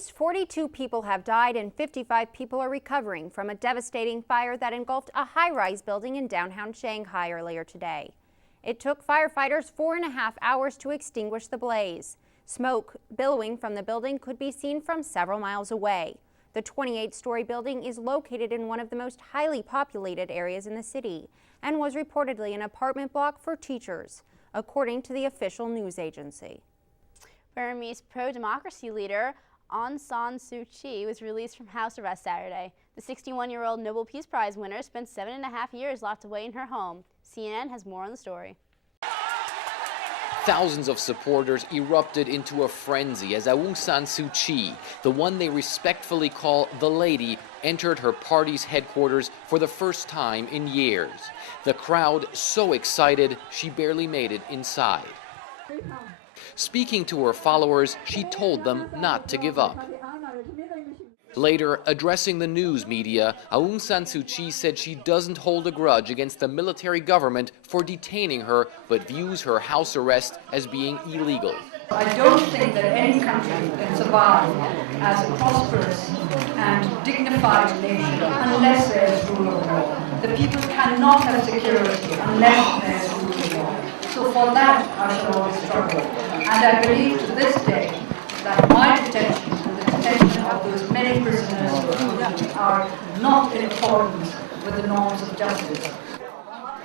least 42 people have died and 55 people are recovering from a devastating fire that engulfed a high-rise building in downtown Shanghai earlier today. It took firefighters 4.5 hours to extinguish the blaze. Smoke billowing from the building could be seen from several miles away. The 28-story building is located in one of the most highly populated areas in the city and was reportedly an apartment block for teachers, according to the official news agency. Burmese pro-democracy leader Aung San Suu Kyi was released from house arrest Saturday. The 61-year-old Nobel Peace Prize winner spent 7.5 years locked away in her home. CNN has more on the story. Thousands of supporters erupted into a frenzy as Aung San Suu Kyi, the one they respectfully call the Lady, entered her party's headquarters for the first time in years. The crowd so excited she barely made it inside. Speaking to her followers, she told them not to give up. Later, addressing the news media, Aung San Suu Kyi said she doesn't hold a grudge against the military government for detaining her, but views her house arrest as being illegal. I don't think that any country can survive as a prosperous and dignified nation unless there is rule of law. The people cannot have security unless there is rule of law. So for that, I shall always struggle. And I believe to this day that my detention and the detention of those many prisoners who are not in accordance with the norms of justice.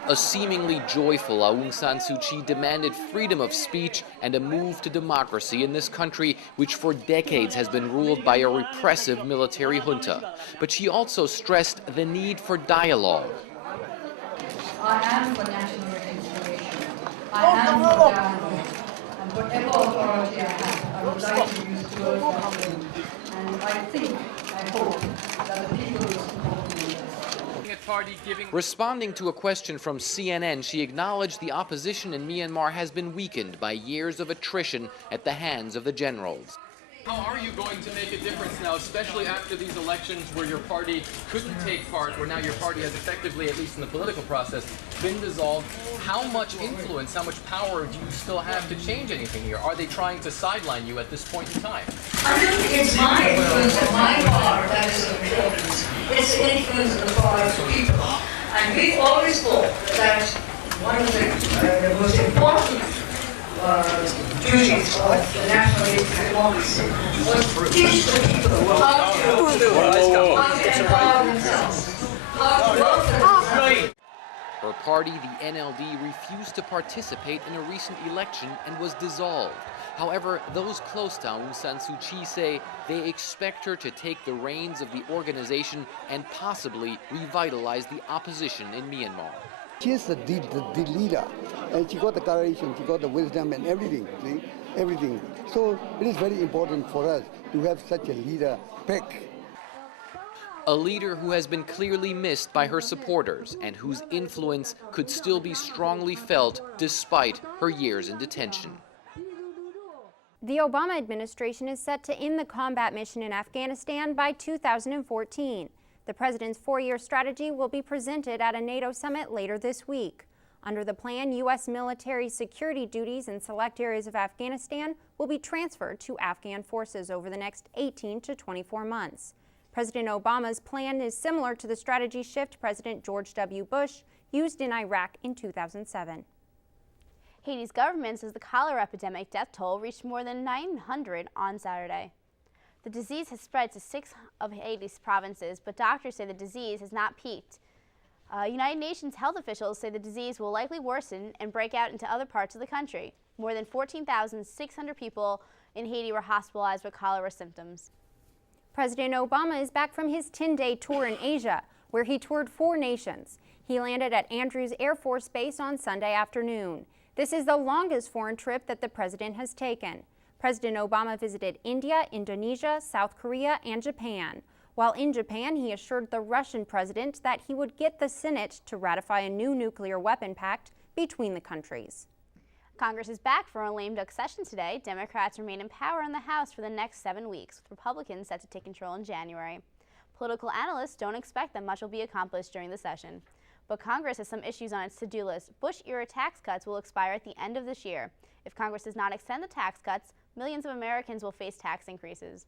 A seemingly joyful Aung San Suu Kyi demanded freedom of speech and a move to democracy in this country, which for decades has been ruled by a repressive military junta. But she also stressed the need for dialogue. I am for national reconciliation. I am for dialogue. And whatever authority I have, I would like to use towards that end. And I hope that the people will support me. Responding to a question from CNN, she acknowledged the opposition in Myanmar has been weakened by years of attrition at the hands of the generals. How are you going to make a difference now, especially after these elections where your party couldn't take part, where now your party has effectively, at least in the political process, been dissolved? How much influence, how much power do you still have to change anything here? Are they trying to sideline you at this point in time? I don't think it's my influence or my power that is important. It's the influence of the power of the people. And we've always thought that one of the most important duties of the national democracy was to teach the people how to empower themselves, how to love themselves. Her party, the NLD, refused to participate in a recent election and was dissolved. However, those close to Aung San Suu Kyi say they expect her to take the reins of the organization and possibly revitalize the opposition in Myanmar. She is the leader, and she got the courage and she got the wisdom and everything, see, everything. So it is very important for us to have such a leader back. A leader who has been clearly missed by her supporters and whose influence could still be strongly felt despite her years in detention. The Obama administration is set to end the combat mission in Afghanistan by 2014. The president's four-year strategy will be presented at a NATO summit later this week. Under the plan, U.S. military security duties in select areas of Afghanistan will be transferred to Afghan forces over the next 18 to 24 months. President Obama's plan is similar to the strategy shift President George W. Bush used in Iraq in 2007. Haiti's government says the cholera epidemic death toll reached more than 900 on Saturday. The disease has spread to 6 of Haiti's provinces, but doctors say the disease has not peaked. United Nations health officials say the disease will likely worsen and break out into other parts of the country. More than 14,600 people in Haiti were hospitalized with cholera symptoms. President Obama is back from his 10-day tour in Asia, where he toured 4 nations. He landed at Andrews Air Force Base on Sunday afternoon. This is the longest foreign trip that the president has taken. President Obama visited India, Indonesia, South Korea, and Japan. While in Japan, he assured the Russian president that he would get the Senate to ratify a new nuclear weapon pact between the countries. Congress is back for a lame duck session today. Democrats remain in power in the House for the next 7 weeks, with Republicans set to take control in January. Political analysts don't expect that much will be accomplished during the session. But Congress has some issues on its to-do list. Bush-era tax cuts will expire at the end of this year. If Congress does not extend the tax cuts, millions of Americans will face tax increases.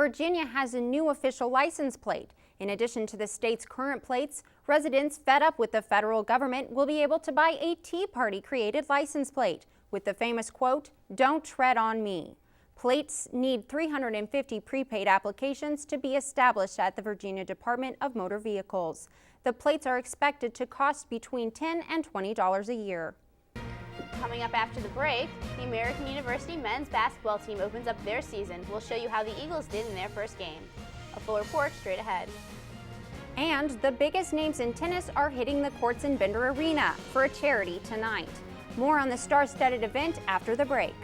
Virginia has a new official license plate. In addition to the state's current plates, residents fed up with the federal government will be able to buy a Tea Party-created license plate with the famous quote, "Don't tread on me." Plates need 350 prepaid applications to be established at the Virginia Department of Motor Vehicles. The plates are expected to cost between $10 and $20 a year. Coming up after the break, the American University men's basketball team opens up their season. We'll show you how the Eagles did in their first game. A full report straight ahead. And the biggest names in tennis are hitting the courts in Bender Arena for a charity tonight. More on the star-studded event after the break.